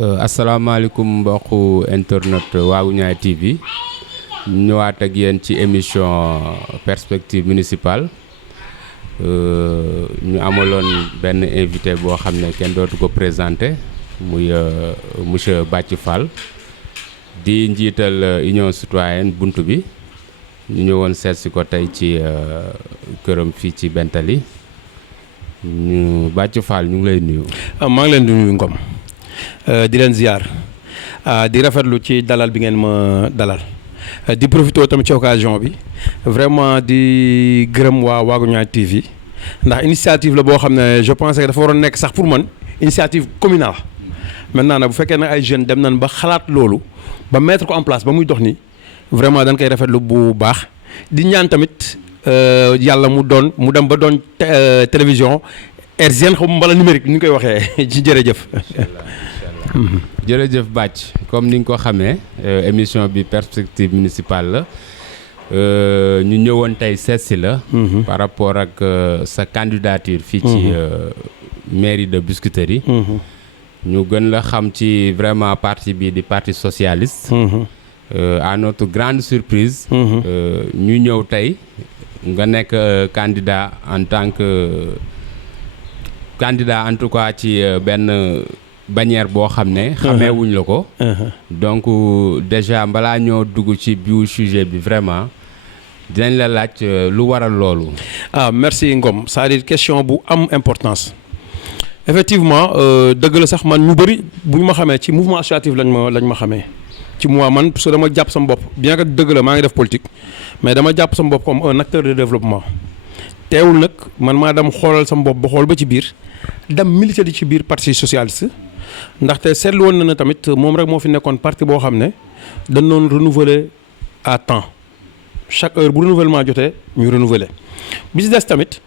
asalaamaaleykum mbokku internet Waaguñaay TV ñëwaat ak yéen ci émission perspective municipale ñu amaloon benn invité boo xam ne kenn dootu ko présenté muy monsieur Bathie Fall di njiital Union Citoyenne Buntu bi ñu ñëwoon seet si ko tey ci këram fii ci Bentali ñu Bathie Fall ñu ngi lay nuyu. maa ngi leen di nuyu Ngom di leen ziar di rafetlu ci dalal bi ngeen ma dalal di profité tamit ci occasion bi vraiment di gërëm waa Waaguñaay TV ndax initiative la boo xam ne je pense que dafa waroon nekk sax pour man initiative communale maintenant nag bu fekkee ne ay jeunes dem nañ ba xalaat loolu ba mettre ko en place ba muy dox ni vraiment dañ koy rafetlu bu baax di ñaan tamit yàlla mu dem ba doon télévision hertzienne xaw ma mbala numérique ni ñu koy waxee ci jërëjëf. jërëjëf Bathie comme ni nga ko xamee émission bi perspective municipale la ñu ñëwoon tey seet si la. par rapport ak sa candidature fii ci mairie de Biscuiterie. ñu gën la xam ci vraiment parti bi di parti socialiste. à notre grande surprise. ñu ñëw tey nga nekk candidat en tant que candidat en tout cas ci benn bannière boo xam ne. xamee wuñ la ko. donc déjà balaa ñoo dugg ci biir sujet bi vraiment dinañ la laaj lu waral loolu. Merci Ngom c'est-à-dire question bu am importance effectivement dëgg la sax man ñu bëri bu ñu ma xamee ci mouvement associatif lañ ma xamee ci moi man parce que dama jàpp sama bopp bien que dëgg la maa ngi def politique mais dama jàpp sama bopp comme un acteur de développement teewul nag man maa dem xoolal sama bopp ba xool ba ci biir dem militer di ci biir parti socialiste. ndaxte seetlu woon na ne tamit moom rek moo fi nekkoon parti boo xam ne dañ doon renouveler à temps chaque heure bu renouvellement jotee ñu renouveler bi si des tamit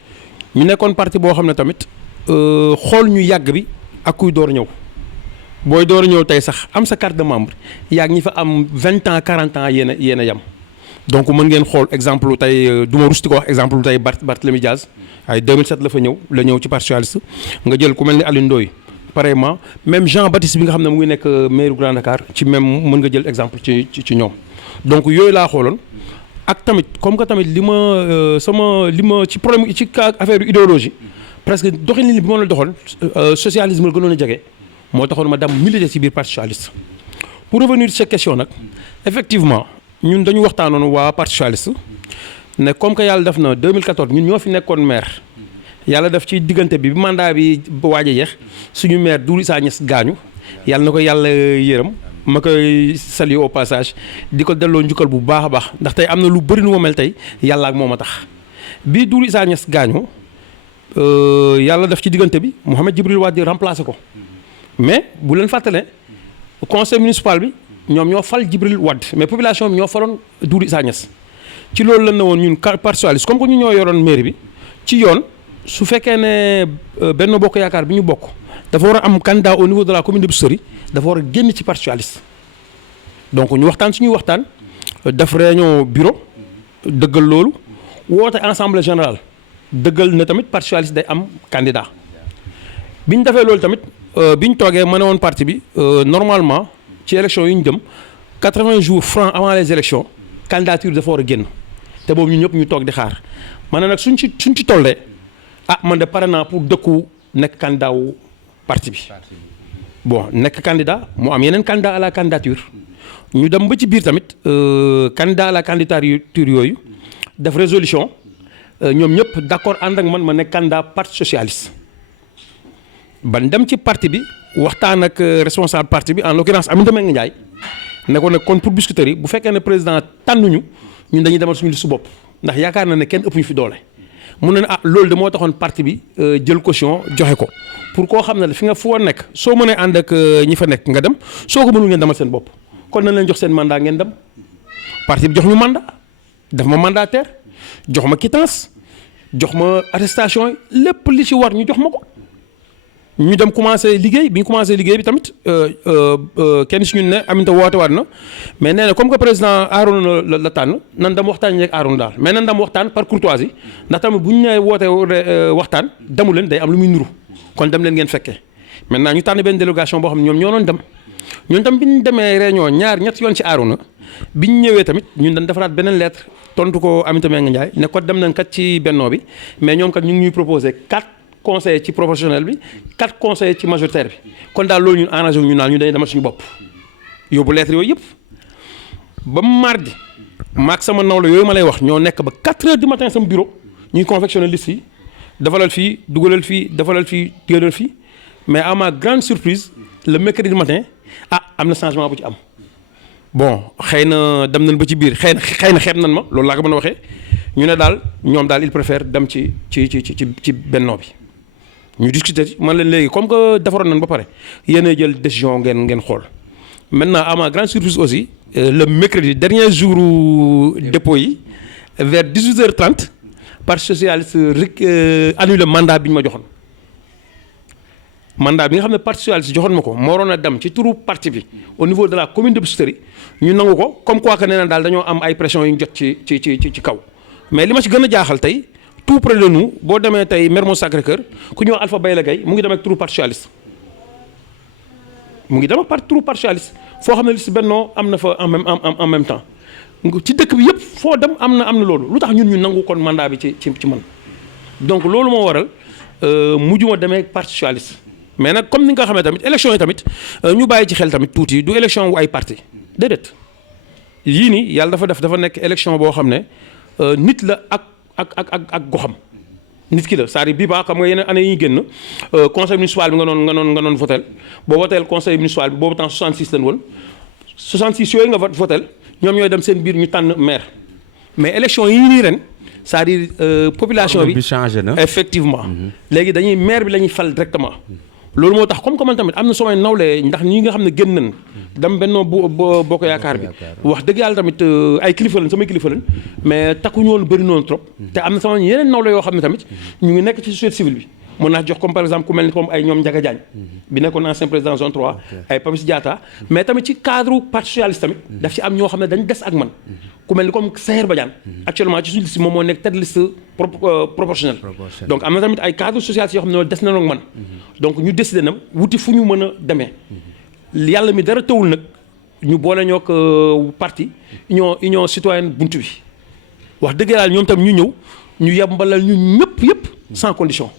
ñu nekkoon parti boo xam ne tamit xool ñu yàgg bi ak kuy door ñëw booy door ñëw tey sax am sa carte de membre yàgg ñi fa am 20 ans 40 ans yéen a yem donc mën ngeen xool exemple tey du ma rusti ko wax exemple tey Barthélémy Dias ay 2007 la ñëw ci parti socialiste nga jël ku mel ni Alioune Ndoye pareillement même Jean Baptiste bi nga xam ne mu ngi nekk maire Grand Dakar ci même mën nga jël exemple ci ñoom donc yooyu laa xooloon ak tamit comme que tamit li ma ci problème ci affaire idéologie presque doxalin bi ma la doxal socialisme la gënoon a jege moo taxoon ma dem militer ci biir parti socialiste. pour revenir sur cette question nag effectivement ñun dañu waxtaanoon waa parti socialiste ne comme que yàlla def na 2014 ñun ñoo fi nekkoon maire. yàlla def ci diggante bi mandat bi waaj a jeex suñu maire Doudou Issa Niass gaañu yàlla na ko yàlla yërëm ma koy saluer au passage di ko delloo njukkal bu baax a baax ndax tey am na lu bëri nu ma mel tey yàlla ak moom a tax bii Doudou Issa Niass gaañu yàlla def ci diggante bi Mouhamed Djibril Wade remplacé ko mais bu leen fàttale conseil municipal bi ñoom ñoo fal Djibril Wade mais population bi ñoo faloon Doudou Issa Niass ci loolu lan na woon ñun parti socialiste comme que ñu ñoo yoroon mairie bi ci yoon. su fekkee ne Benno Bokk Yaakaar bi ñu bokk dafa war a am candidat au niveau de la commune de Biscuiterie dafa war a génn ci parti socialiste donc ñu waxtaan suñuy waxtaan def réunion bureau dëggal loolu woote assemblée générale dëggal ne tamit parti socialiste day am candidat bi ñu defee loolu tamit bi ñu toogee ma ne woon parti bi normalement ci élection yi ñu jëm 80 jours francs avant les élections candidature dafa war a génn te boobu ñun ñëpp ñu toog di xaar ma ne nag suñ ci tollee. man de pare naa pour dëkku nekk candidat wu parti bi bon nekk candidat mu am yeneen candidat à la candidature ñu dem ba ci biir tamit candidat à la candidature yooyu def résolution ñoom ñëpp d'accord ànd ak man ma nekk candidat parti socialiste ban dem ci parti bi waxtaan ak responsable parti bi en l'occurrence Aminata Mbengue Ndiaye ne ko nag kon pour Biscuiterie bu fekkee ne président tànnuñu ñun dañuy demal suñu liste bopp ndax yaakaar na ne kenn ëpp ñu fi doole. mun na ne loolu de moo taxoon parti bi jël caution joxe ko pour koo xam ne fi nga foo nekk soo mënee ànd ak ñi fa nekk nga dem soo ko mënul ngeen demal seen bopp kon nañ leen jox seen mandat ngeen dem parti bi jox ñu mandat def ma mandataire jox ma quittance jox ma attestation lépp li ci war ñu jox ma ko ñu dem commencé liggéey bi ñu commencé liggéey bi tamit kenn si ñun ne Aminata woote waat na mais nee na comme que président Arouna la tànn nan dam waxtaan ak Arouna daal mais nan dam waxtaan par courtoisie ndax tamit bu ñu nee woote waxtaan demu leen day am lu muy nuru kon dem leen ngeen fekkee maintenant ñu tànn benn délégation boo xam ne ñoom ñoo doon dem ñun tam bi ñu demee réunion ñett yoon ci Arouna bi ñu ñëwee tamit ñun dañ defaraat beneen lettre tontu ko Aminata Mbengue Ndiaye ne ko dem nañ kat ci bennoo bi mais ñoom kat ñu ngi ñuy proposé 4 conseillers ci proportionnel bi 4 conseillers ci majoritaire bi kon daal loolu ñun arrangé wu ñu naan ñu dañuy demal suñu bopp yóbbu lettre yooyu yëpp ba mardi maag sama nawla yooyu ma lay wax ñoo nekk ba 4 heures du matin sama bureau ñuy confectionné liste yi defalal fii dugalal fii defalal fii dugalal fii mais à ma grande surprise le mercredi matin am na changement bu ci am bon xëy na dem nañ ba ci biir xëy na xeeb nañ ma loolu laa ko mën a waxee ñu ne daal ñoom daal il préfère dem ci bennoo bi ñu discuter man leen léegi comme que defaroon nañ ba pare yéen a jël décision ngeen xool maintenant à ma grande surprise aussi le mercredi dernier jour dépôt yi vers 18h30 parti socialiste annulé mandat bi ñu ma joxoon mandat bi nga xam ne parti socialiste joxoon ma ko moo waroon a dem ci turu parti bi au niveau de la commune de Biscuiterie ñu nangu ko comme quoi que nee na daal dañoo am ay pression yu ñu jot ci kaw mais li ma ci gën a jaaxal tey tout près de nous boo demee tey Mermoz Sacré-Cœur ku ñëw Alpha Bayla Gaye mu ngi dem ak turu parti socialiste mu ngi dem ak turu parti socialiste foo xam ne liste Benno am na fa en même temps ci dëkk bi yëpp foo dem am na loolu lu tax ñun ñu nangu kon mandat bi ci man donc loolu moo waral mujjuma demee parti socialiste mais nag comme ni nga xamee tamit élection yi tamit ñu bàyyi ci xel tamit tuuti du élection wu ay parti déedéet yii nii yàlla dafa nekk élection boo xam ne nit la ak goxam nit ki la c'est-à-dire bii baax xam nga yeneen année yi ñu génn conseil municipal bi nga doon votel boo votel conseil municipal bi boobu temps 66 lañ woon 66 yooyu nga votel ñoom ñooy dem seen biir ñu tànn maire mais élection yi nii ren c'est-à-dire population bi changé na effectivement léegi dañuy maire bi la ñuy fal directement loolu moo tax comme man tamit am na samay nawle ndax ñi nga xam ne génn nañ dem Benno Bokk Yaakaar bi wax dëgg yàlla tamit ay kilifa lañ samay kilifa lañ mais takkuñu woon bëri noonu trop te am na sama yeneen nawle yoo xam ne tamit ñu ngi nekk ci société civile bi mën naa jox comme par exemple ku mel ni comme ay ñoom Ndiaga Diagne bi nekkoon ancien président zone 3 ay Papis Diatta mais tamit ci cadre parti socialiste tamit daf ci am ñoo xam ne dañ des ak man ku mel ni comme Sayer Badiane actuellement ci suñu liste moom moo nekk tête de liste proportionnel donc am na tamit ay cadre socialiste yoo xam ne loolu des na ak man donc ñu décidé na wuti fu ñu mën a demee yàlla mi dara tawul nag ñu boole ñoo ko parti union citoyenne buntu bi wax dëgg yàlla ñoom tam ñu ñëw ñu yembalal ñu ñëpp sans condition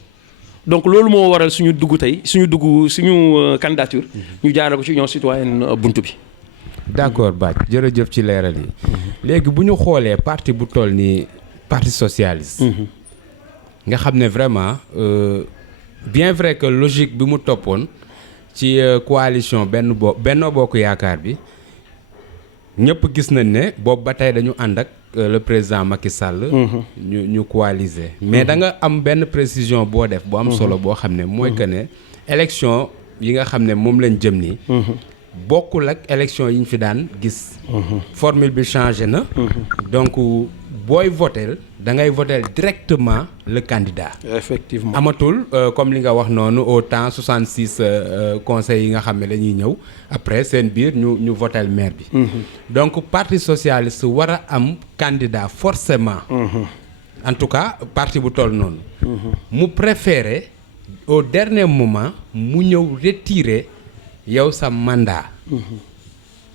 donc loolu moo waral suñu candidature ñu jaarale ko ci union citoyenne buntu bi. d'accord Bathie jërëjëf ci leeral yi. léegi bu ñu xoolee parti bu toll ni parti socialiste. nga xam ne vraiment bien vrai que logique bi mu toppoon ci coalition Benno Bokk Yaakaar bi ñëpp gis nañ ne boobu ba tey dañu ànd ak le président Macky Sall. ñu coaliser. mais da nga am benn précision boo def bu am solo boo xam ne mooy que ne élection yi nga xam ne moom lañ jëm nii. bokkul ak élection yi ñu fi daan gis. formule bi changé na. donc booy votel da ngay votel directement le candidat. effectivement amatul comme li nga wax noonu au temps 66 conseils yi nga xam ne dañuy ñëw après seen biir ñu votel maire bi. donc parti socialiste war a am candidat forcément. en tout cas parti bu toll noonu. mu préféré au dernier moment mu ñëw retirer yow sa mandat.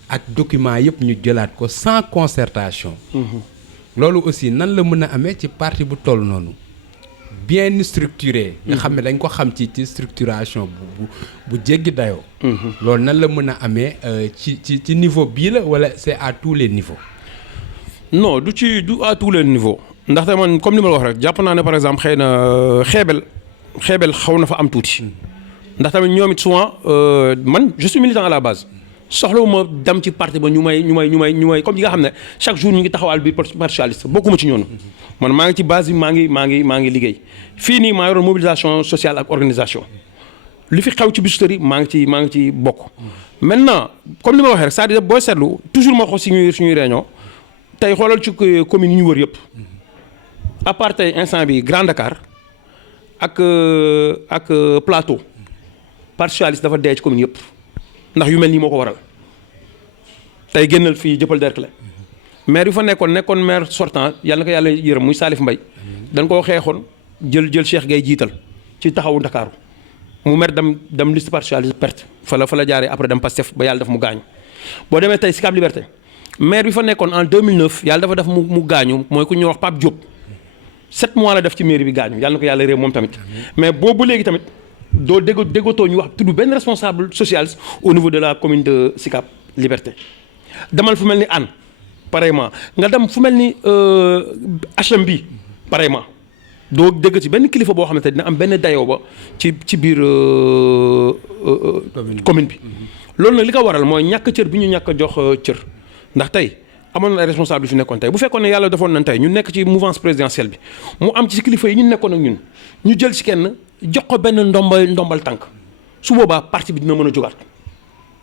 ak document yëpp ñu jëlaat ko sans concertation. loolu aussi nan la mën a amee ci parti bu toll noonu bien structuré. nga xam ne dañ ko xam ci structuration bu jéggi dayoo. loolu nan la mën a amee ci niveau bii la wala c'est à tous les niveaux. non du à tous les niveaux ndaxte man comme ni ma la wax rek jàpp naa ne par exemple xëy na xeebel xaw na fa am tuuti. ndax tamit ñoom it souvent man je suis militant à la base. soxlawuma dem ci parti ba ñu may comme ñi nga xam ne chaque jour ñu ngi taxawal biir parti socialiste bokkuma ci ñoonu man maa ngi ci base bi maa ngi liggéey fii nii maa yoroon mobilisation sociale ak organisation li fi xew ci Biscuiterie maa ngi ci bokk. maintenant comme ni ma waxee rek c'est-à-dire booy seetlu toujours ma xool suñuy réunion tey xoolal ci commune yi ñu wër yëpp à part tey instant bi Grand Dakar ak Plateau parti socialiste dafa dee ci commune yëpp. ndax yu mel nii moo ko waral tey génnal fii jëppal Derklé maire yu fa nekkoon maire sortant yàlla na ko yàlla yërëm muy Salif Mbaye dañ koo xeexoon jël Cheikh Gueye jiital ci taxawu Ndakaaru mu mer dem liste parti socialiste perte fa la jaaree après dem Pastef ba yàlla def mu gaañu boo demee tey Sicap Liberté maire bi fa nekkoon en 2009 yàlla dafa def mu gaañu mooy ku ñuy wax Pape Diop 7 mois la def ci mairie bi gaañu yàlla na ko yàlla réew moom tamit mais boobu léegi tamit doo déggatoo ñu wax tudd benn responsable socialiste au niveau de la commune de Sicap Liberté demal fu mel ni Anne pareillement nga dem fu mel ni HLM bi pareillement doo dégg ci benn kilifa boo xamante dina am benn dayoo ba ci biir commune bi loolu nag li ko waral mooy ñàkk cër bi ñu ñàkk a jox cër ndax tey amoon na ay responsable fi nekkoon tey bu fekkoon ne yàlla defoon nañ tey ñu nekk ci mouvance présidentielle bi mu am ci kilifa yi ñu nekkoon ak ñun ñu jël ci kenn jox ko benn ndombal tànk su boobaa parti bi dina mën a jógaat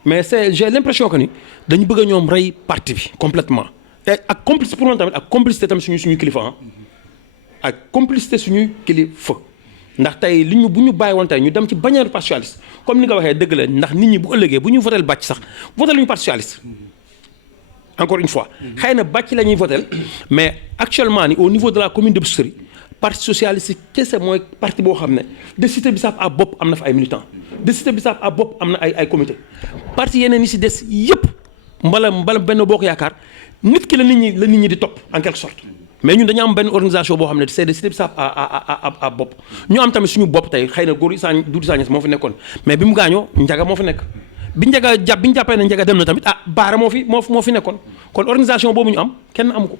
mais j'ai l'impression que ni dañu bëgg a ñoom rey parti bi complètement et ak complicité pour man tamit ak complicité tamit suñu kilifa ak complicité suñuy kilifa ndax tey li ñu bu ñu bàyyi woon tey ñu dem ci bannière parti socialiste comme ni nga waxee dëgg la ndax nit ñi bu ëllëgee bu ñu votel bàcc sax votel ñu parti socialiste encore une fois xëy na bàcc la ñuy votel mais actuellement ni au niveau de la commune de Biscuiterie parti socialiste kese mooy parti boo xam ne de Cité Bissap à bopp am na fa ay militants de Cité Bissap à bopp am na ay comité parti yeneen yi si des yëpp mbala benn bokk yaakaar nit ki la nit ñi di topp en quelque sorte mais ñun dañu am benn organisation boo xam ne c'est de Cité Bissap à bopp ñu am tamit suñu bopp tey xëy na góor Doudou Sagnès moo fi nekkoon mais bi mu gaañoo Njaga moo fi nekk bi ñu jàppee ne Njaga dem na tamit Baara moo fi nekkoon kon organisation boobu ñu am kenn amu ko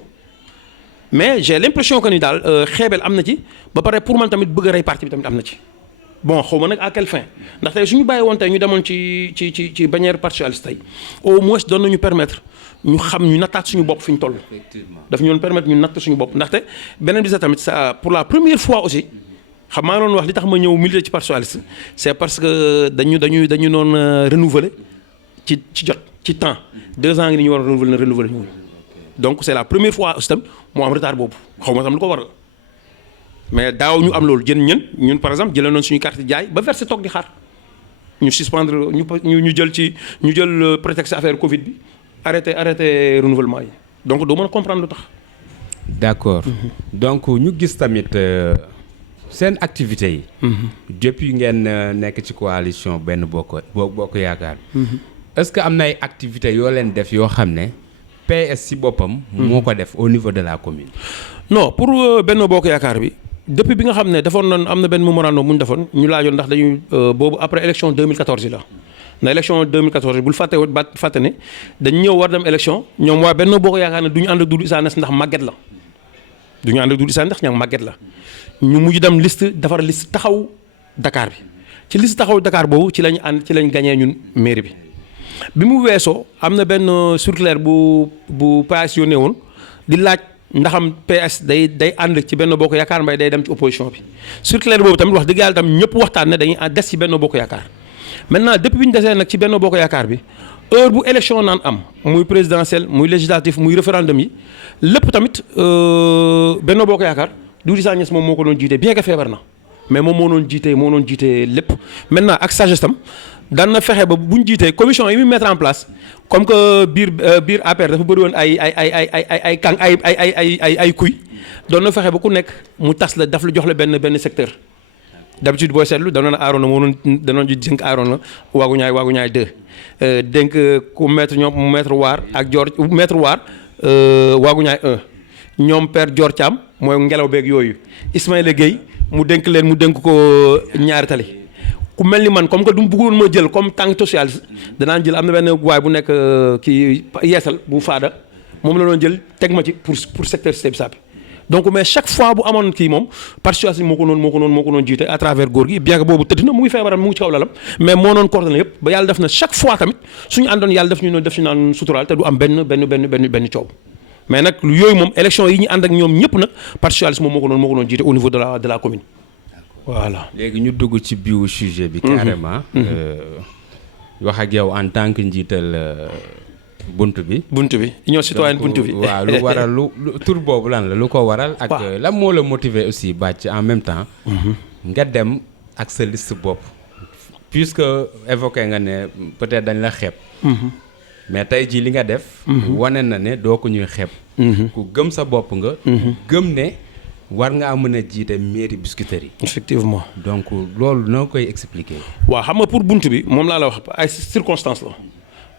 mais j'ai l'impression que ni daal xeebel am na ci ba pare pour man tamit bëgg a rey parti bi tamit am na ci bon xaw ma nag à quelle fin ndax tey suñu bàyyi woon tey ñu demoon ci bannière parti socialiste tey au moins doon nañu permettre ñu xam ñu nattaat suñu bopp fi ñu toll. daf ñu doon permettre ñu natt suñu bopp ndaxte beneen bi sax tamit ça pour la première fois aussi xam maa doon wax li tax ma ñëw militer ci parti socialiste c'est parce que dañu doon renouveler ci temps 2 ans ngi ni ñu war a renouveler ñu donc c'est la première fois aussi tam moo am retard boobu xaw ma tam lu ko waral mais daaw ñu am loolu ñun par exemple jëlee noonu suñu carte jaay ba verser toog di xaar ñu suspendre ñu jël prétexte affaire Covid bi arrêté renouvellement yi donc doo mën a comprendre lu tax. d'accord donc ñu gis tamit seen activités yi. depuis ngeen nekk ci coalition benn bokk yaakaar. est-ce que am na ay activités yoo leen def yoo xam ne. PS ci boppam. moo ko def au niveau de la commune. non pour Benno Bokk Yaakaar bi depuis bi nga xam ne defoon nañ am na benn mémorandum bu ñu defoon ñu laajoon ndax dañuy boobu après élection 2014 yi la. ndax élection 2014 bul fàtte ne dañ ñëw war dem élection ñoom waa Benno Bokk Yaakaar ne du ñu ànd ak Doudou Issa Niasse ndax màgget la. du ñu ànd ak Doudou Issa Niasse ndax màgget la ñu mujj dem defar liste taxaw Dakar bi ci liste taxaw Dakar boobu ci lañ gagné ñun mairie bi. bi mu weesoo am na benn circulaire bu PS yónnee woon di laaj ndaxam PS day ànd ci Benno Bokk Yaakaar mbay day dem ci opposition bi circulaire boobu tamit wax dëgg yàlla tam ñëpp waxtaan ne dañuy des ci Benno Bokk Yaakaar maintenant depuis bi ñu desee nag ci Benno Bokk Yaakaar bi heure bu élection naan am muy présidentielle muy législatif muy référendum yi lépp tamit Benno Bokk Yaakaar Doudou Issa Niasse moom moo ko doon jiite bien que feebar na mais moom moo doon jiite lépp maintenant ak sagesse tam daan na fexe ba bu ñu jiitee commission yi muy mettre en place comme que biir APR dafa bëri woon ay kuy doon na fexe ba ku nekk mu tas la daf la jox la benn secteur d'habitude booy seetlu danoon Arona moo danoon ji dénk Arona waagu ñaay 2 dénk ku maître waar ak Dior maître waar waagu ñaay 1 ñoom père Dior Thiam mooy ngelaw beeg yooyu Ismaïla Gueye mu dénk ko ñaari tali ku mel ni man comme que du mu bëggoon ma jël comme tant socialiste danaan jël am na benn waay bu nekk kii yeesal bu faada moom la doon jël teg ma ci pour secteur Cité Bissap bi donc mais chaque fois bu amoon kii moom parti socialiste moo ko noon jiite à travers góor gi bien que boobu tëdd na mu ngi feebaram mu ngi ci kaw lalam mais moo noon coordonné yëpp ba yàlla def na chaque fois tamit suñu àndoon yàlla def ñu naan suturaal te du am benn coow mais nag yooyu moom élection yi ñu ànd ak ñoom ñëpp nag parti socialiste moom moo ko noon jiite au niveau de la commune. Voilà léegi ñu dugg ci biir sujet bi. carrément. wax ak yow en tant que njiital bunt bi. union citoyenne bunt bi. waaw lu waral lu tur boobu lan la lu ko waral. ak lan moo la motiver aussi bàcc en même temps. nga dem ak sa liste bopp. puisque évoqué nga ne peut-être dañ la xeeb. mais tey jii li nga def. wane na ne doo ko ñuy xeeb. ku gëm sa bopp nga. gëm ne. war ngaa mën a jiite mairie Biscuiterie. effectivement. donc loolu noo koy expliquer. waaw xam nga pour bunt bi moom laa la wax ay circonstances la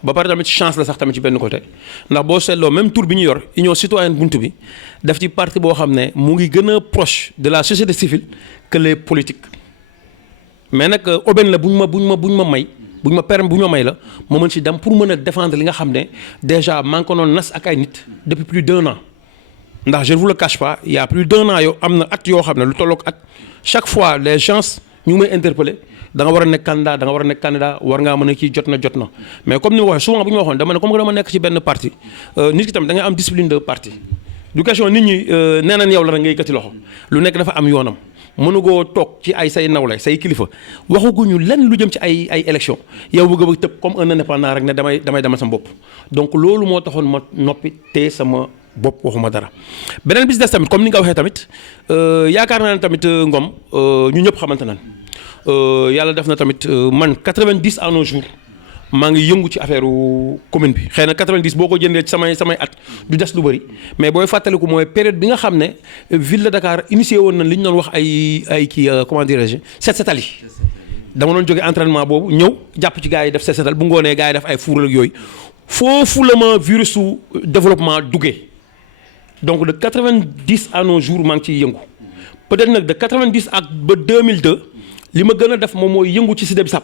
ba pare tamit chance la sax tamit ci benn côté ndax boo seetloo même tour bi ñu yor union citoyenne bunt bi daf ci parti boo xam ne mu ngi gën a proche de la société civile que les politiques mais nag aubaine la bu ñu ma may la ma mën ci dem pour mën a défendre li nga xam ne déjà maa ngi ko noonu nas ak ay nit depuis plus d'1 an ndax je ne vous le cache pas il y a plus d'1 an yow am na at yoo xam ne lu tolloog at chaque fois les gens ñu ngi may interpeller da nga war a nekk candidat war ngaa mën a kii jot na mais comme ni ma waxee souvent bu ñu waxoon dama ne comme que dama nekk ci benn parti nit ki tamit da ngay am discipline de parti du question nit ñi nee nañ yow la rek ngay yëkkati loxo lu nekk dafa am yoonam mënugoo toog ci ay say nawle say kilifa waxaguñu lenn lu jëm ci ay élection yow bëgg a tëb comme un indépendant rek ne damay demal sama bopp donc loolu moo taxoon ma noppi te sama bopp waxuma dara beneen bis des tamit comme ni nga waxee tamit yaakaar naa ne tamit Ngom ñu ñëpp xamante nañ yàlla def na tamit man 90 à nos jours maa ngi yëngu ci affaire commune bi xëy na 90 boo ko jëndee ci samay at du des lu bëri mais booy fàttaliku mooy période bi nga xam ne ville de Dakar initié woon na li ñu doon wax ay kii comment dirais-je set setal yi dama doon jóge entraînement boobu ñëw jàpp ci gars yi def set setal bu ngoonee gars yi def ay fuural ak yooyu foofu la ma virus su développement duggee donc de 90 à nos jours maa ngi ciy yëngu peut-être nag de 90 ak ba 2002 li ma gën a def moom mooy yëngu ci Cité Bissap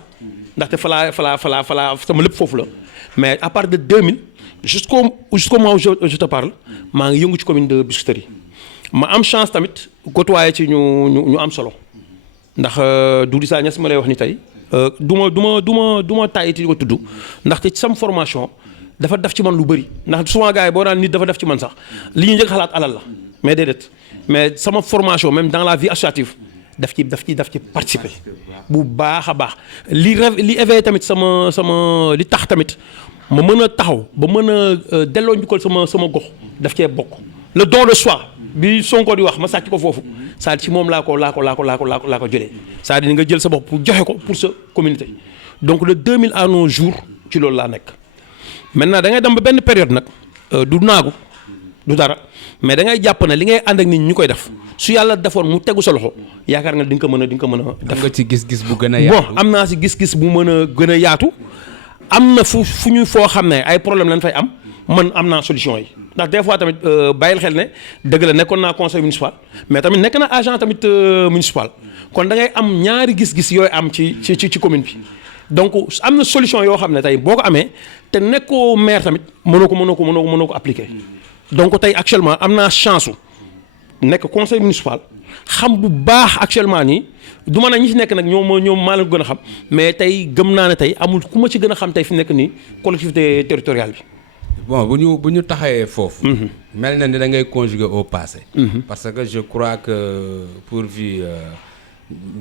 ndaxte falaa sama lépp foofu la mais à part de 2000 jusqu'au moment où je te parle maa ngi yëngu ci commune de Biscuiterie ma am chance tamit côtoyer ci ñu am solo ndax Doudou Sagnès ma lay wax ni tey du ma tàyyi di ko tudd ndaxte ci sama formation dafa def ci man lu bëri ndax souvent gars yi boo daan nit dafa def ci man sax li ñu njëkk xalaat alal la mais déedéet mais sama formation même dans la vie associative daf ci participer bu baax a baax li éveillé tamit sama li tax tamit ma mën a taxaw ba mën a delloo njukkal sama gox daf cee bokk le don de soi bi Sonko di wax ma sàcc ko foofu c'est-à-dire ci moom laa ko jëlee c'est-à-dire nga jël sa bopp pour joxe ko pour sa communauté donc de 2000 à nos jours ci loolu laa nekk maintenant da ngay dem ba benn période nag du naagu du dara mais da ngay jàpp ne li ngay ànd ak nit ñi koy def su yàlla defoon mu tegu sa loxo yaakaar nga di nga ko mën a def. am nga ci gis-gis bu gën a yaatu. bon am naa si gis-gis bu mën a gën a yaatu am na foo xam ne ay problème lañ fay am man am naa solution yi ndax des fois tamit bàyyil xel ne dëgg la nekkoon naa conseil municipal mais tamit nekk na agent tamit municipal kon da ngay am ñaari gis-gis yooyu am ci commune bi. donc am na solution yoo xam ne tey boo ko amee te nekkoo maire tamit mënoo ko appliquer donc tey actuellement am naa chance su nekk conseil municipal xam bu baax actuellement nii du ma ne ñi ci nekk nag ñoom maa leen ko gën a xam mais tey gëm naa ne tey amul ku ma ci gën a xam tey fi nekk nii collectivité territoriale bi. bon bu ñu taxawee foofu. mel na ni da ngay conjuguer au passé. parce que je crois que pourvu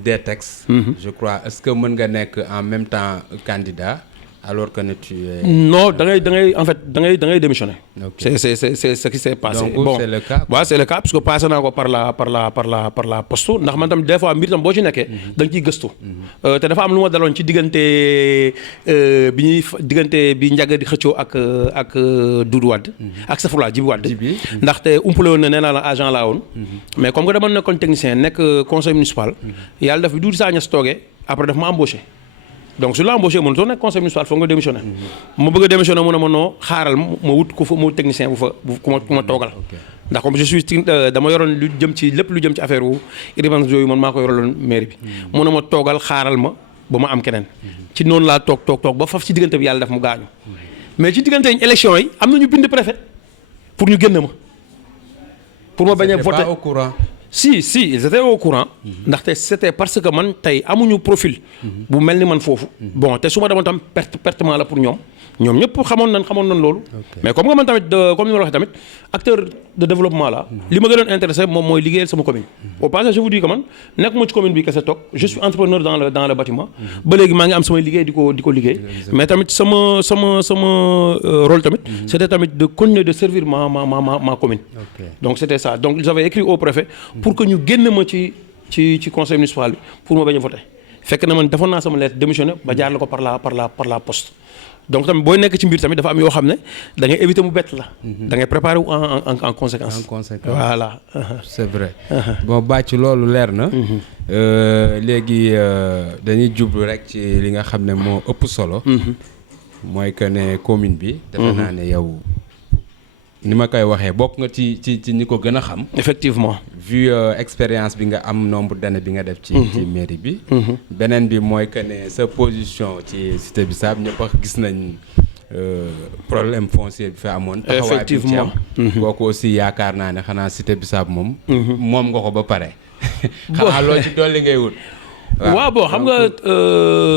des textes. Je crois est-ce que mën nga nekk en même temps candidat alors que tu es... non da ngay démissionner. Okay. c'est ce qui s'est passé. Donc, bon c'est le cas. waaw c'est le cas parce que passé naa ko par la poste ndax man tam des fois mbir tam boo ci nekkee. da nga ciy gëstu. te dafa am lu ma daloon ci diggante bi Ndiaga di xëccoo ak Doudou Wade. ak Safula Djibi Wade. ndaxte umpale woon na nee naa la agent laa woon. mais comme que dama nekkoon technicien nekk conseil municipal. yàlla daf bi Doudou Sagnès toogee après daf ma embauché. donc su la embauché mënutoo nekk conseil municipal foog nga démissionné. ma bëgg a démissionné mu ne ma noo xaaral ma wut ku fa mu technicien ku ma toogal. ndax comme je suis dama yoroon lu jëm ci lépp lu jëm ci affaire wu urbanisme yooyu man maa ko yoraloon mairie bi. mu ne ma toogal xaaral ma ba ma am keneen. ci noonu laa toog ba faf ci diggante bi yàlla def mu gaañu. mais ci diggante élection yi am na ñu bind préfet pour ñu génn ma. pour ma bañ a voter pas au courant. si ils étaient au courant. ndaxte c'était parce que man tey amuñu profil. bu mel ni man foofu. bon te su ma demoon tam pertement la pour ñoom ñëpp xamoon nañ loolu. mais comme que man tamit comme ni ma la waxee tamit acteur de développement la. li ma gënoon intéressé moom mooy liggéeyal sama commune. au passage je vous dis que man nekkuma ci commune bi kese toog je suis entrepreneur dans le bâtiment. ba léegi maa ngi am samay liggéey di ko liggéey. mais tamit sama rôle tamit. c'était tamit de continuer de servir ma commune. donc c'était ça donc j'avais écrit au préfet. pour que ñu génn ma ci conseil municipal bi pour ma bañ a voter fekk na man defoon naa sama lettre démissionné ba jaar la ko par la poste donc tamit booy nekk ci mbir tamit dafa am yoo xam ne da ngay éviter mu bett la. da ngay préparer wu en conséquence. Voilà. c'est vrai. bon bàcc loolu leer na. léegi dañuy jublu rek ci li nga xam ne moo ëpp solo. mooy que ne commune bi. defe naa ne yow ni ma koy waxee bokk nga ci ñi ko gën a xam. effectivement. vu expérience bi nga am nombre d'années bi nga def. ci mairie bi. beneen bi mooy que ne sa position ci cité Bissap ñëpp a gis nañ problème foncier bi fi amoon. effectivement taxawaay bi ci am. kooku aussi yaakaar naa ne xanaa cité Bissap moom. moom nga ko ba pare. xanaa loo ci dolli ngay wut. waaw bon xam nga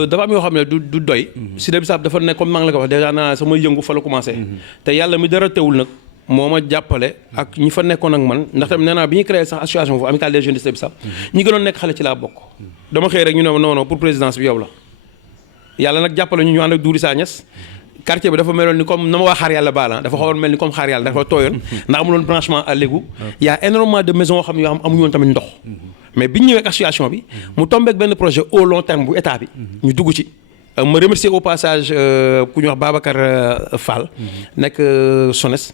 dafa am yoo xam ne du doy. cité Bissap dafa nekk comme maa ngi la ko wax déjà naa sama yëngu fa la commencé. te yàlla mi dara teewul nag. moo ma jàppale ak ñi fa nekkoon ak man ndax tamit nee naa bi ñu créé sax association foofu amicale des jeunes de cité Bissap ñi gënoon nekk xale ci laa bokk. dama xëy rek ñu ne ma non pour présidence bi yow la yàlla nag jàppale ñu ànd ak Doudou Sagnès quartier bi dafa meloon ni comme na ma waa xaar yàlla baala dafa xawoon mel ni comme xaar yàlla dafa tooyoon ndax amuloon branchement à l'égout. y a énormément de maisons yoo xam ne yoo xam amuñu woon tamit ndox. mais biñ ñëwee ak association bi mu tombé ak benn projet au long terme bu état bi ñu dugg ci. ma remercier au passage ku ñuy wax Babacar Fall. nekk SONES.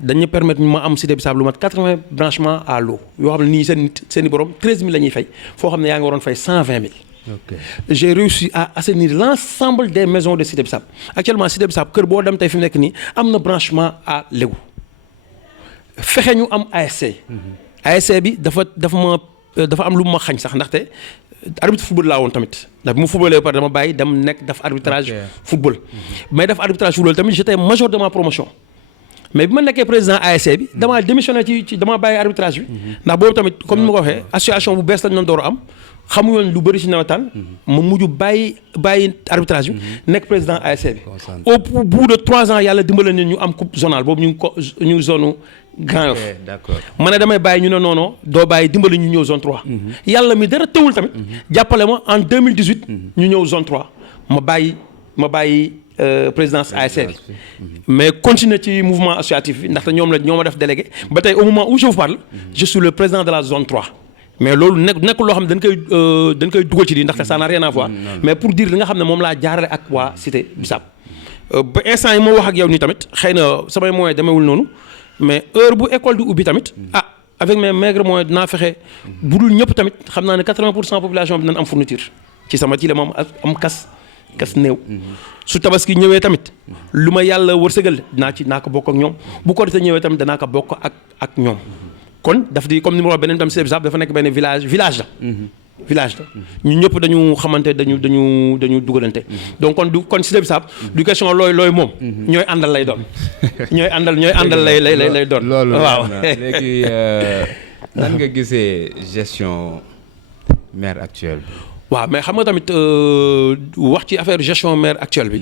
dañu permettre ma am cité Bissap lu mat 80 branchements à l'eau yoo xam ne nii seen i borom 13000 la ñuy fay foo xam ne yaa ngi waroon fay 120000. ok j'ai réussi à assainir l'ensemble des maisons de cité Bissap actuellement cité Bissap kër boo dem tey fi mu nekk nii am na branchement à l'égout fexe ñu am ASC. ASC bi dafa am lu ma xañ sax ndaxte. arbitre football laa woon tamit ndax bi mu footballee ba pare dama bàyyi dem nekk def arbitrage football. mais def arbitrage football tamit j'étais major de ma promotion. mais bi ma nekkee président ASC bi damaa démissionné ci damaa bàyyi arbitrage bi. ndax boobu tamit comme ni ma ko waxee association bu bees lañ doon door a am xamuñu lu bëri ci nawetaan. ma mujj bàyyi arbitrage bi. nekk président ASC bi. au bout de 3 ans yàlla dimbale ñu am coupe zonale boobu ñu ngi zone Grand Yoff. d'accord ma ne damay bàyyi ñu ne non doo bàyyi dimbali ñu ñëw zone 3. yàlla mi dara teewul tamit. jàppale ma en 2018. ñu ñëw zone 3 ma bàyyi présidence ASC bi. mais continuer ci mouvement associatif bi ndaxte ñoo ma def délégué ba tey au moment où je vous parle. je suis le président de la zone 3. mais loolu nekkul loo xam ne dañ koy dugal ci lii ndaxte ça n'a rien à voir. mais pour dire li nga xam ne moom laa jaarale ak waa cité Bissap. ba instant yi ma wax ak yow nii tamit xëy na samay moyens demeewul noonu. mais heure bu école di ubbi tamit avec mes maigres moyens dinaa fexe bu dul ñëpp tamit xam naa ne 80% population bi dinañ am fourniture ci la moom am kas néew. su tabaski ñëwee tamit lu ma yàlla wërsëgal dinaa ko bokk ak ñoom bu Korité ñëwee tamit danaa ko bokk ak ñoom kon daf di comme ni ma wax beneen tam cité Bissap dafa nekk benn village la. ñun ñëpp dañu xamante dañu dugalante. donc kon cité Bissap du question looy moom. ñooy àndal lay doon. ñooy àndal lay doon. loolu waaw léegi nan nga gisee gestion maire actuelle bi. waaw mais xam nga tamit wax ci affaire gestion maire actuelle bi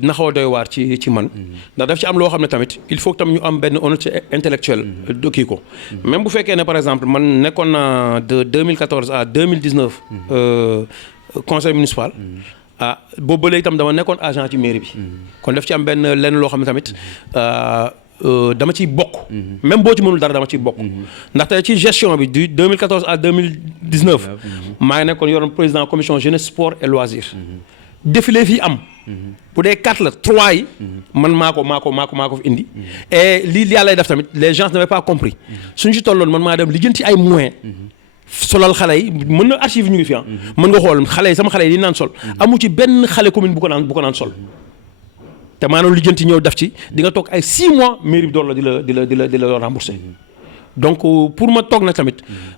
dina xaw a doy waar ci man ndax daf ci am loo xam ne tamit il faut que tam ñu am benn honnêteté intellectuelle kii ko même bu fekkee ne par exemple man nekkoon naa de 2014 à 2019 conseil municipal boobu ba léegi tam dama nekkoon agent ci mairie bi kon daf ci am benn lenn loo xam ne tamit dama ciy bokk. même boo ci mënul dara dama ciy bokk. ndaxte ci gestion bi du 2014 à 2019. maa ngi nekkoon yoroon président commission jeunesse sport et loisirs. défilé fii am. bu dee 4 la 3 yi. man maa ko fi indi. et lii yàlla def tamit les gens n'avaient pas compris. suñu ci tolloon man maa dem lijjanti ay moyens. solal xale yi mën na archive ñu ngi fi mën nga xool xale yi sama xale yi di naan sol. amu ci benn xale commune bu ko naan sol. te maanaam lijjanti ñëw def ci di nga toog ay 6 mois mairie bi door la di la rembourser donc pour ma toog na tamit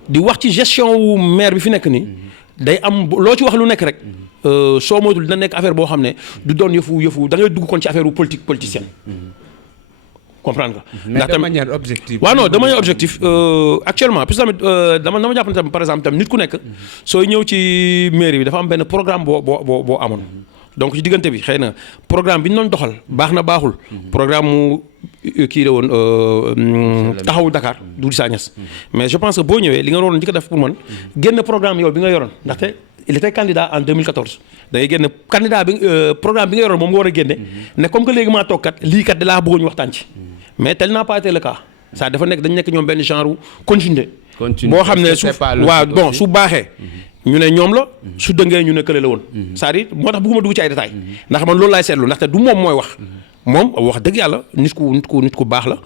di wax ci gestion wu maire bi fi nekk nii day am loo ci wax lu nekk rek soo moytul dina nekk affaire boo xam ne du doon yëfu da ngay dugg kon ci affaire wu politicienne comprendre nga. mais de manière objective. waaw non de manière objective actuellement parce que tamit dama jàpp ne tamit par exemple tamit nit ku nekk sooy ñëw ci mairie bi dafa am benn programme boo amoon. donc ci diggante bi xëy na programme bi ñu doon doxal baax na baaxul. programme mu kii la woon taxawu Dakar Doudou Sagnès. mais je pense que boo ñëwee li nga waroon di ko def pour man génn programme yow bi nga yoroon ndaxte il était candidat en 2014. da ngay génn candidat bi programme bi nga yoroon moom nga war a génne. ne comme que léegi maa toog kat lii kat da laa bëggoon ñu waxtaan ci. mais tel n'a pas été le cas dafa nekk dañu nekk ñoom benn genre continuité. boo xam ne su waaw bon su baaxee. ñu ne ñoom la su dëngee ñu ne kële la woon c'est-à-dire moo tax bëgguma dugg ci ay détails ndax man loolu laay seetlu ndaxte du moom mooy wax moom wax dëgg yàlla nit ku baax la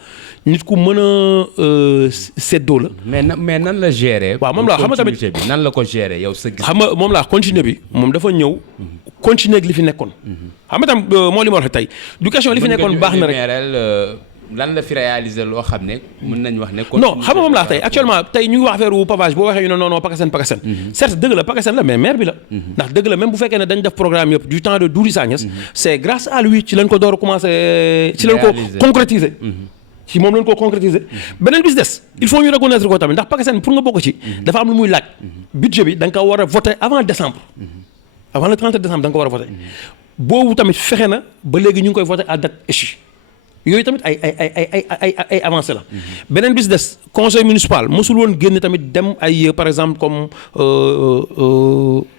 nit ku mën a séddoo la. mais nan la gérer. waaw moom laa xam nga tamit bi nan la ko gérer yow sa gis. xam nga moom laa continuer bi moom dafa ñëw continuer ak li fi nekkoon. xam nga tam moo li ma wax tey du question li fi nekkoon baax na rek. lan la fi réaliser loo xam ne mën nañu wax ne. non xam nga moom laa tey actuellement tey ñu ngi wax affaire pavage boo waxee ñu ne non Pakassène certes dëgg la Pakassène la mais maire bi la. ndax dëgg la même bu fekkee ne dañ def programme yëpp du temps de Doudou Sagnès c'est grâce à lui ci lañ ko door a commencer ci lañ ko concrétiser. ci moom lañ ko concrétiser beneen bis des il faut ñu reconnaître ko tamit ndax Pakassène pour nga bokk ci dafa am lu muy laaj budget bi da nga ko war a voter avant décembre avant le 30 décembre da nga ko war a voter boobu tamit fexe na ba léegi ñu ngi koy voter à date échue yooyu tamit ay avancé la beneen bis des conseil municipal mosul woon génn tamit dem ay par exemple comme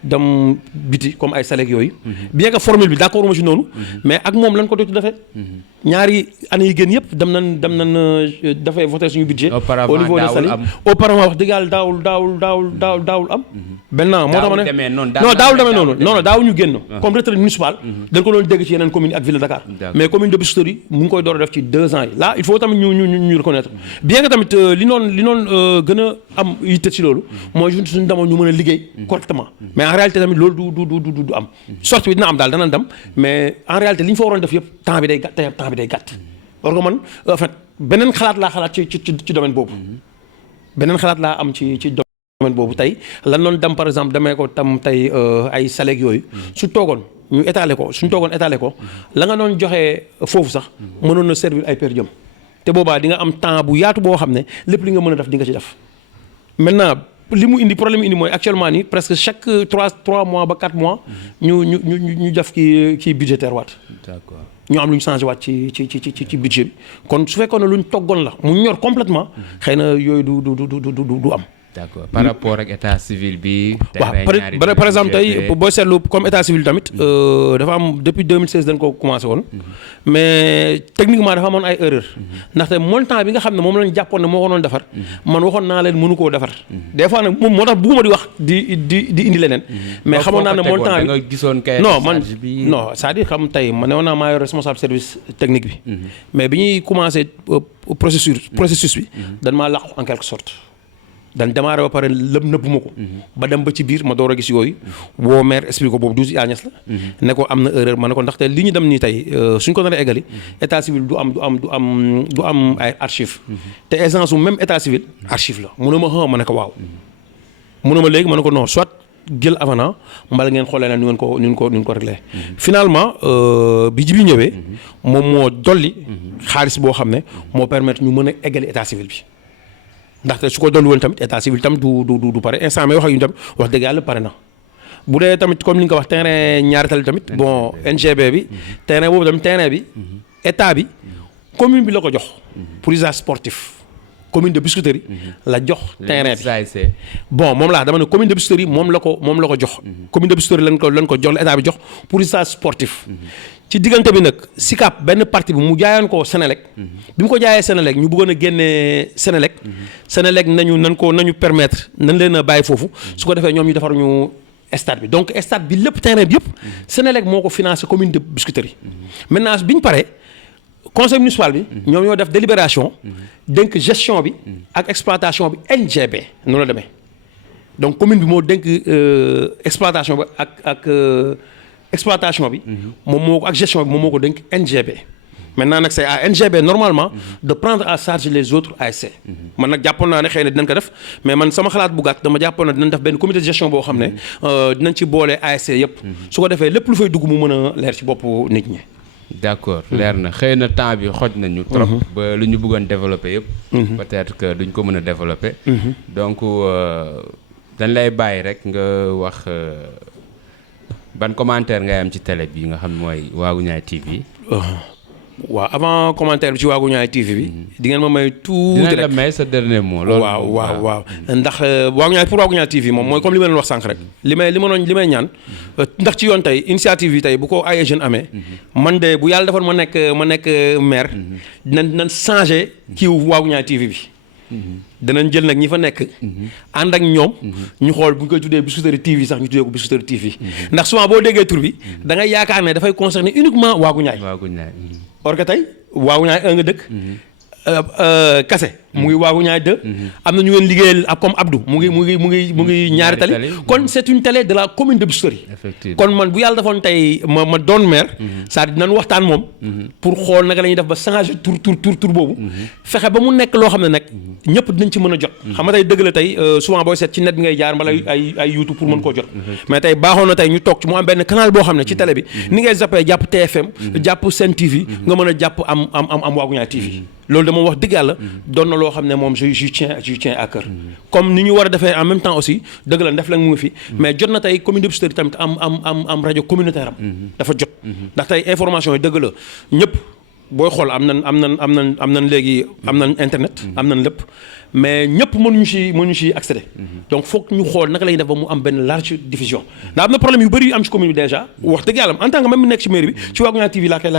dem biti comme ay SALEC yooyu bien que formule bi d'accord ma ci noonu mais ak moom lañ ko doon defee ñaari année yi génn yëpp dem nañ dafay voter suñu budget au niveau de SALEC auparavant wax dëgg yàlla daawul am maintenant moo tax ma ne non daawul demee noonu non daawul ñu génn comme retraite municipal dañ ko doon dégg ci yeneen commune ak ville de Dakar mais commune de Biscuiterie mu ngi koy door a def ci 2 ans yi là il faut tamit ñu reconnaître bien que tamit li noon gën a am yitte ci loolu mooy suñu demoon ñu mën a liggéey correctement mais en réalité tamit loolu du am sortie bi dina am daal dana dem mais en réalité li ñu fa waroon def yëpp temps bi day gàtt war nga man en fait beneen xalaat laa xalaat ci domaine boobu beneen xalaat laa am ci domaine boobu tey lan noonu dem par exemple demee ko tam tey ay SALEC yooyu su toogoon ñu étaler ko suñu toogoon étaler ko la nga doon joxee foofu sax mënoon na servir ay per diem te boobaa di nga am temps bu yaatu boo xam ne lépp li nga mën a def di nga ci def maintenant li mu indi problème indi mooy actuellement nii presque chaque 3 mois ba 4 mois ñu def kii budgétaire waat. D'accord. ñu am lu ñu changé waat ci budget bi kon su fekkoon ne lu ñu toggoon la mu ñor complètement xëy na yooyu du am. D'accord par rapport ak état civil bi. waaw par exemple tey boo seetlu comme état civil tamit dafa am depuis 2016 dañ ko commencé woon mais techniquement dafa amoon ay erreur ndaxte montant bi nga xam ne moom lañ jàppoon ne moo ko doon defar man waxoon naa leen mënu koo defar des fois nag moom moo tax bugguma di wax di indi leneen mais xamoon naa ne montant bi non man non c'est-à-dire xam tey ma newoon naa maa yor responsable service technique bi mais bi ñuy commencé processus bi dañ maa làqu en quelque sorte dañ démarré ba pare lëm nëbb ma ko ba dem ba ci biir ma door a gis yooyu woo maire expliqué ko boobu Doudou Sagnès la ne ko am na erreur ma ne ko ndaxte li ñu dem nii tey suñ ko nar a eggali état civil du am ay archive te essence même état civil archive la mu ne ma ma ne ko waaw mu ne ma léegi ma ne ko non soit jël avenant mbala ngeen xoolee na nu ngeen ko réglé finalement bi ji bi ñëwee moom moo dolli xaalis boo xam ne moo permettre ñu mën a eggali état civil bi ndaxte su ko dolli woon tamit état civil tam du pare instant may wax ak ñu tam wax dëgg yàlla pare na bu dee tamit comme li nga ko wax terrain ñaari tali tamit bon NGB bi terrain boobu tamit terrain bi état bi commune bi la ko jox pour usage sportif commune de Biscuiterie la jox terrain bi bon moom laa dama ne commune de Biscuiterie moom la ko jox commune de Biscuiterie lañ ko jox la état bi jox pour usage sportif ci diggante bi nag SICAP benn partie bi mu jaayoon ko Sénélec bi mu ko jaayee Sénélec ñu bëggoon a génnee Sénélec nañu permettre nañ leen a bàyyi foofu su ko defee ñoom ñu defar ñu stade bi donc stade bi lépp terrain bi yëpp Sénélec moo ko financé commune de Biscuiterie maintenant bi ñu paree conseil municipal bi ñoom ñoo def délibération dénk gestion bi ak exploitation bi NGB noonu la demee donc commune bi moo dénk exploitation bi ak exploitation bi moom moo ko ak gestion bi moom moo ko dénk NGB maintenant nag c'est à NGB normalement de prendre en charge les autres ASC man nag jàppoon naa ne xëy na dinañ ko def mais man sama xalaat bu gàtt dama jàppoon na dinañ def benn comité de gestion boo xam ne dinañ ci boole ASC yëpp su ko defee lépp lu fay dugg mu mën a leer ci boppu nit ñi. D'accord leer na xëy na temps bi xoj nañu trop ba lu ñu bëggoon développer yëpp peut-être que duñ ko mën a développer donc dañ lay bàyyi rek nga wax ban commentaire ngay am ci télé bi nga xam mooy Waagu Ñaay TV. waaw avant commentaire bi ci Waagu Ñaay TV bi di ngeen ma may tuuti rek dina la may sa dernier mot. loolu waaw ndax Waagu Ñaay TV moom mooy comme li ma leen wax sànq rek li may ñaan ndax ci yoon tey initiative yi tey bu ko ay jeunes amee man de bu yàlla defoon ma nekk maire dinañ changer kii Waagu Ñaay TV bi danañ jël nag ñi fa nekk. ànd ak ñoom. ñu xool bu ñu koy tuddee Biscuiterie TV sax ñu tuddee ko Biscuiterie TV. ndax souvent boo déggee tur bi. da ngay yaakaar ne dafay concerner uniquement Waagu Ñaay. or que tey Waagu Ñaay 1 nga dëkk. Kase mu ngi Waagu Ñaay 2. am na ñu ngeen liggéeyal ak comme Abdou mu ngi ñaari tali. kon c'est une télé de la commune de Biscuiterie. kon man bu yàlla defoon tey ma doon maire. c'est-à-dire dinañ waxtaan moom. pour xool naka la ñuy def ba changer tur boobu. fexe ba mu nekk loo xam ne nag ñëpp dinañ ci mën a jot. xam nga tey dëgg la tey souvent booy seet ci net bi ngay jaar mbala ay YouTube pour mën koo jot. mais tey baaxoon na tey ñu toog ci mu am benn canal boo xam ne ci télé bi. ni ngay zappee jàpp TFM. jàpp Sen TV. nga mën a jàpp am Waagu Ñaay TV. loolu de moom wax dëgg yàlla doon na loo xam ne moom je tiens à cœur. comme ni ñu war a defee en même temps aussi dëgg la Ndefleng mu ngi fi. mais jot na tey commune de Biscuiterie tamit am rajo communautaire am. dafa jot ndax tey information yi dëgg la ñëpp booy xool am nañ léegi am nañ internet. am nañ lépp mais ñëpp mënuñu ci accéder. donc foog ñu xool naka la ñuy def ba mu am benn large diffusion. ndax am na problème yu bëri yu am ci commune bi déjà wax dëgg yàlla en tant que même mu nekk ci mairie bi ci Waagu Ñaay TV laa koy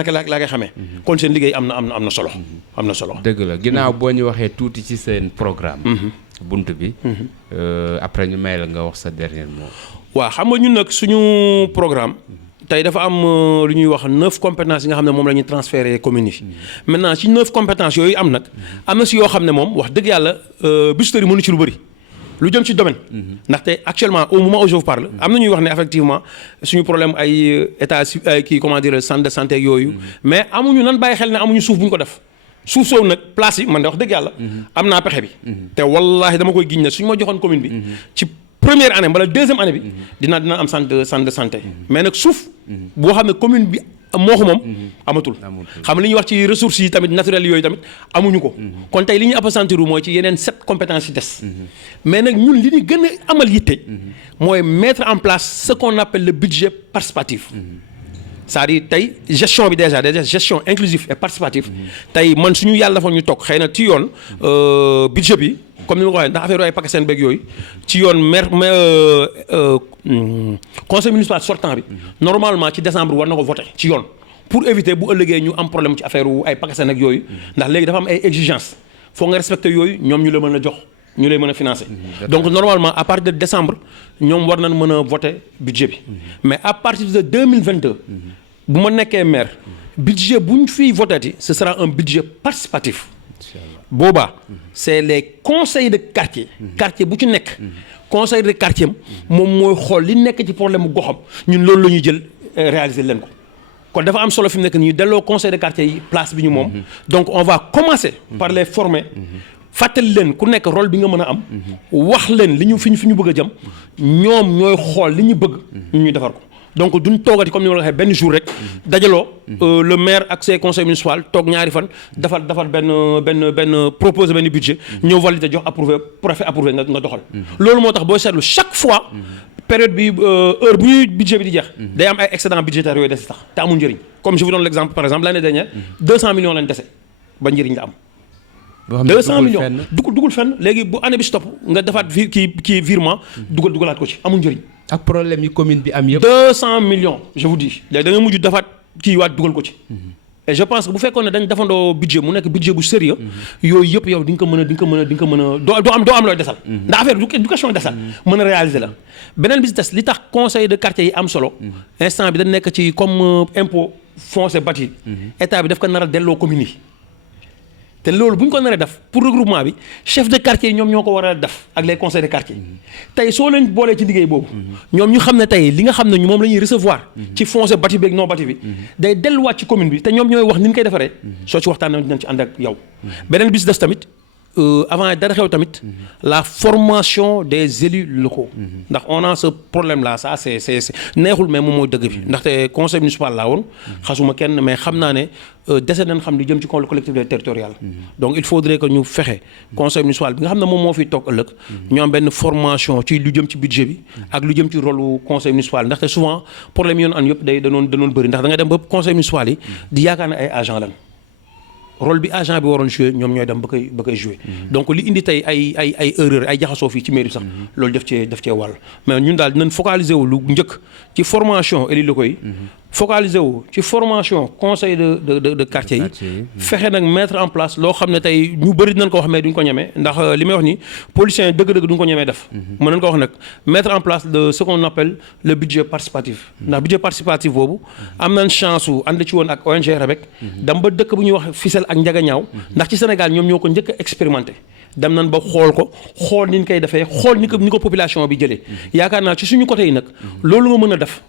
xamee. kon seen liggéey am na solo. am na solo. dëgg la ginnaaw boo ñu waxee tuuti ci seen programme. bunt bi. après ñu may la nga wax sa dernier mot. waaw xam nga ñun nag suñu programme. tey dafa am lu ñuy wax 9 compétences yi nga xam ne moom la ñuy transférer communes yi. maintenant ci 9 compétences yooyu am nag. am na si yoo xam ne moom wax dëgg yàlla Biscuiterie mënu ci lu bëri. lu jëm ci domaine. ndaxte actuellement au moment où je vous parle. am na ñuy wax ne effectivement suñu problème ay état comment dire centre de santé yooyu. mais amuñu nan bàyyi xel ne amuñu suuf bu ñu ko def. suuf soowu nag place yi man de wax dëgg yàlla. am naa pexe bi. te wallaahi dama koy giñ ne suñu ma joxoon commune bi. ci première année wala deuxième année bi. dina am centre de santé. mais nag suuf. boo xam ne commune bi moo ko moom. amatul xam li ñuy wax ci ressources yi tamit naturelles yooyu tamit amuñu ko. kon tey li ñuy appesantir mooy ci yeneen 7 compétences yi des. mais nag ñun li ñu gën a amal yitte. mooy mettre en place ce qu'on appelle le budget participatif. c'est-à-dire tey gestion bi déjà gestion inclusive et participative. tey man suñu yàlla dafa ñu toog xëy na ci yoon budget bi comme ni ma ko waxee ndax affaire ay pakaseen beeg yooyu ci yoon conseil municipal sortant bi normalement ci décembre war na ko voter ci yoon pour éviter bu ëllëgee ñu am problème ci affaire ay pakaseen ak yooyu ndax léegi dafa am ay exigences foo nga respecter yooyu ñoom ñu la mën a jox ñu lay mën a financer. donc normalement à partir de décembre ñoom war nañ mën a voter budget bi mais à partir de 2022 bu ma nekkee maire budget bu ñu fiy voté ce sera un budget participatif. boobaa c'est les conseils de quartier. quartier bu ci nekk. conseil de quartier moom mooy xool li nekk ci problème mu goxam ñun loolu la ñuy jël réaliser leen ko. kon dafa am solo fi mu nekk nii delloo conseil de quartier yi place bi ñu moom. donc on va commencer par les former. fàttali leen ku nekk rôle bi nga mën a am. wax leen li ñu fi ñu bëgg a jëm. ñoom ñooy xool li ñu bëgg. ñu defar ko. donc duñ toogati comme ni ma la waxee benn jour rek dajaloo le maire ak ses conseils municipaux toog ñaari fan defar benn proposer benn budget ñëw valider jox approuvé préfet approuvé nga doxal. loolu moo tax booy seetlu chaque fois période bi heure bu ñuy budget bi di jeex day am ay excédent budgétaire yooyu dese tax te amul njëriñ comme je vous donne l'exemple par exemple l'année dernière 200 millions lañ dese ba njëriñ la am. 200 millions dugul fenn léegi bu année bi stop nga defaat kii virement dugalaat ko ci amul njëriñ. ak problème yi commune bi am yëpp. 200 millions je vous dis léegi da nga mujj defaat kii waat dugal ko ci. et je pense que bu fekkoon ne dañ defandoo budget mu nekk budget bu sérieux yooyu yëpp yow di nga ko mën a doo am looy desal. ndax affaire du question desal. mën a réaliser la. beneen bi si des li tax conseil de quartier yi am solo. instant bi dañ nekk ci comme impôt foncier bâti. état bi daf ko nar a delloo communes yi. te loolu bu ñu ko naree def pour regroupement bi chef de quartier yi ñoom ñoo ko war a def ak les conseils de quartier tey soo leen boolee ci liggéey boobu ñoom ñu xam ne tey li nga xam ne moom la ñuy recevoir ci foncier bâti bi ak non bâti bi day delluwaat ci commune bi te ñoom ñooy wax ni ñu koy defaree soo ci waxtaan dinañ ci ànd ak yow beneen bis des tamit avant dara xew tamit la formation des élus locaux ndax on a ce problème là ça c'est neexul mais moom mooy dëgg bi ndaxte conseil municipal laa woon xasuma kenn mais xam naa ne dese nañ xam li jëm ci collectivité territoriale donc il faudrait que ñu fexe conseil municipal bi nga xam ne moom moo fiy toog ëllëg ñu am benn formation ci lu jëm ci budget bi ak lu jëm ci rôle conseil municipal ndaxte souvent problème yoon an yëpp danoon bëri ndax da nga dem ba conseil municipal yi di yaakaar ne ay agent lan rôle bi agent bi waroon jouer ñoom ñooy dem ba koy jouer donc li indi tey ay erreur ay jaxasoo fii ci mairie bi sax loolu daf cee wàll mais ñun daal dinañ focaliser wu lu njëkk ci formation élus locaux yi focaliser wu ci formation conseil de quartier yi fexe nag mettre en place loo xam ne tey ñu bëri dinañ ko wax mais duñ ko ñemee ndax li may wax ni politiciens yi dëgg-dëgg duñ ko ñemee def mën nañ ko wax nag mettre en place ce qu'on appelle le budget participatif ndax budget participatif boobu am nañ chance u ànd ci woon ak ONG REBEC dem ba dëkk bu ñuy wax Fissel ak Ndiaganiao ndax ci Sénégal ñoom ñoo ko njëkk a expérimenté dem nañ ba xool ni ñu koy defee xool ni ko population bi jëlee yaakaar naa ci suñu côté yi nag loolu nga mën a def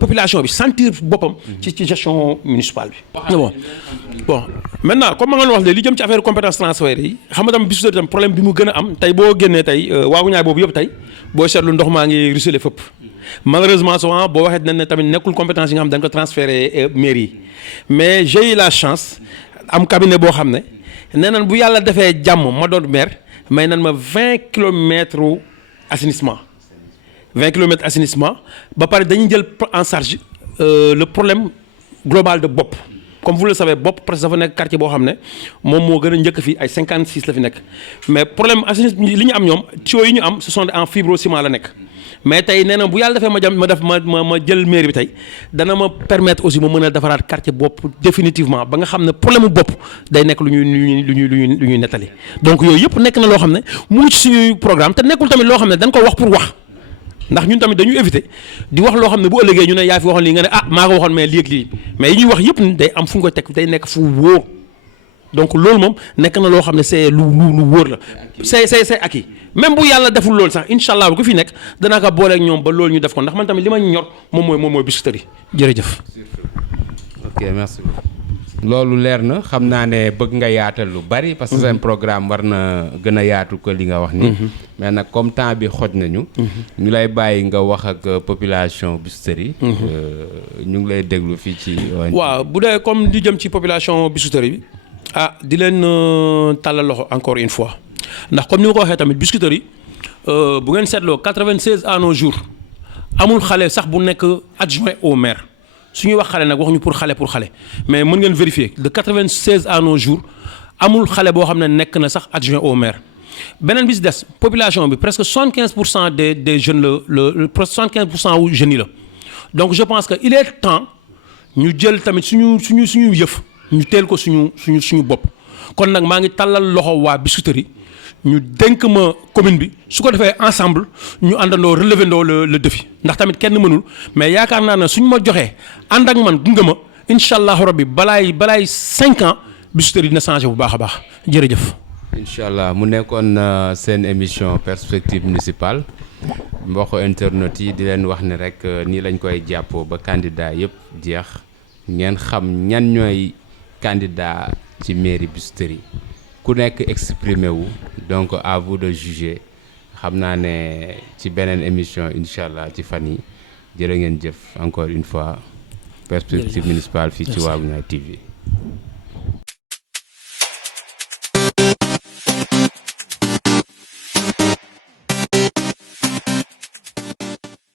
population bi sentir boppam ci gestion municipale bi bon maintenant comme ma nga wax li jëm ci affaire compétence transfert yi xam nga tam Biscuiterie tam problème bi mu gën a am tey boo génnee tey waagu ñaay boobu yëpp tey boo seetlu ndox maa ngi ruisselé fépp malheureusement souvent boo waxee dinañ ne tamit nekkul compétence yi nga xam dañ ko transféré mairie yi mais j'ai eu la chance am cabinet boo xam ne nee nañ bu yàlla defee jàmm ma doon maire may nan ma 20 kilomètres assainissement 20 kilomètres assainissement ba pare dañuy jël en charge le problème global de Bopp comme vous le savez Bopp presque dafa nekk quartier boo xam ne moom moo gën a njëkk fii ay 56 la fi nekk mais problème assainissement li ñu am ñoom tuyaux yi ñu am ce sont en fibrociment la nekk mais tey nee na bu yàlla defee ma jël mairie bi tey dana ma permettre aussi ma mën a defaraat quartier Bopp définitivement ba nga xam ne problème mu Bopp day nekk lu ñuy nettali donc yooyu yëpp nekk na loo xam ne mu ngi ci suñuy programme te nekkul tamit loo xam ne dañ ko wax pour wax ndax ñun tamit dañuy éviter di wax loo xam ne bu ëllëgee ñu ne yaa fi waxoon lii nga ne maa ko waxoon mais lii ak lii mais yi ñuy wax yëpp day am fu ñu ko teg day nekk fu wóor donc loolu moom nekk na loo xam ne c'est lu wóor la c'est acquis même bu yàlla deful loolu sax incha allah bu ko fi nekk danaa ko booleeg ñoom ba loolu ñu def ko ndax man tamit li ma ñor moom mooy Biscuiterie jërëjëf. ok merci beaucoup. loolu leer na xam naa ne bëgg nga yaatal lu bari parce que seen programme war na gën a yaatu ko li nga wax ni mais nag comme temps bi xoj nañu ñu lay bàyyi nga wax ak population Biscuiterie ñu ngi lay déglu fii ci waaw bu dee comme di jëm ci population Biscuiterie bi di leen tàllal loxo encore une fois ndax comme ni ma ko waxee tamit Biscuiterie bu ngeen seetloo 96 à nos jours amul xale sax bu nekk adjoint au maire su ñuy wax xale nag waxuñu pour xale mais mën ngeen vérifier de 96 à nos jours amul xale boo xam ne nekk na sax adjoint au maire beneen bi si des population bi presque 75% des jeunes presque 75% wu jeunes yi la donc je pense que il est temps ñu jël tamit suñu yëf ñu teel ko suñu bopp kon nag maa ngi tàllal loxo waa Biscuiterie ñu dénk ma commune bi su ko defee ensemble ñu àndandoo relever ndoo le défi ndax tamit kenn mënul mais yaakaar naa ne suñ ma joxee ànd ak man gunge ma incha allahu rabbi balaay 5 ans Biscuiterie dina changé bu baax a baax jërëjëf. incha allah mu nekkoon seen émission perspective municipale mbokk internet yi di leen wax ne rek nii lañ koy jàppoo ba candidat yëpp jeex ngeen xam ñan ñooy candidat ci mairie Biscuiterie ku nekk exprimé wu donc à vous de juger xam naa ne ci beneen émission incha allah ci fan yi jërë ngeen jëf encore une fois perspective municipale fii ci Waagu Ñaay TV.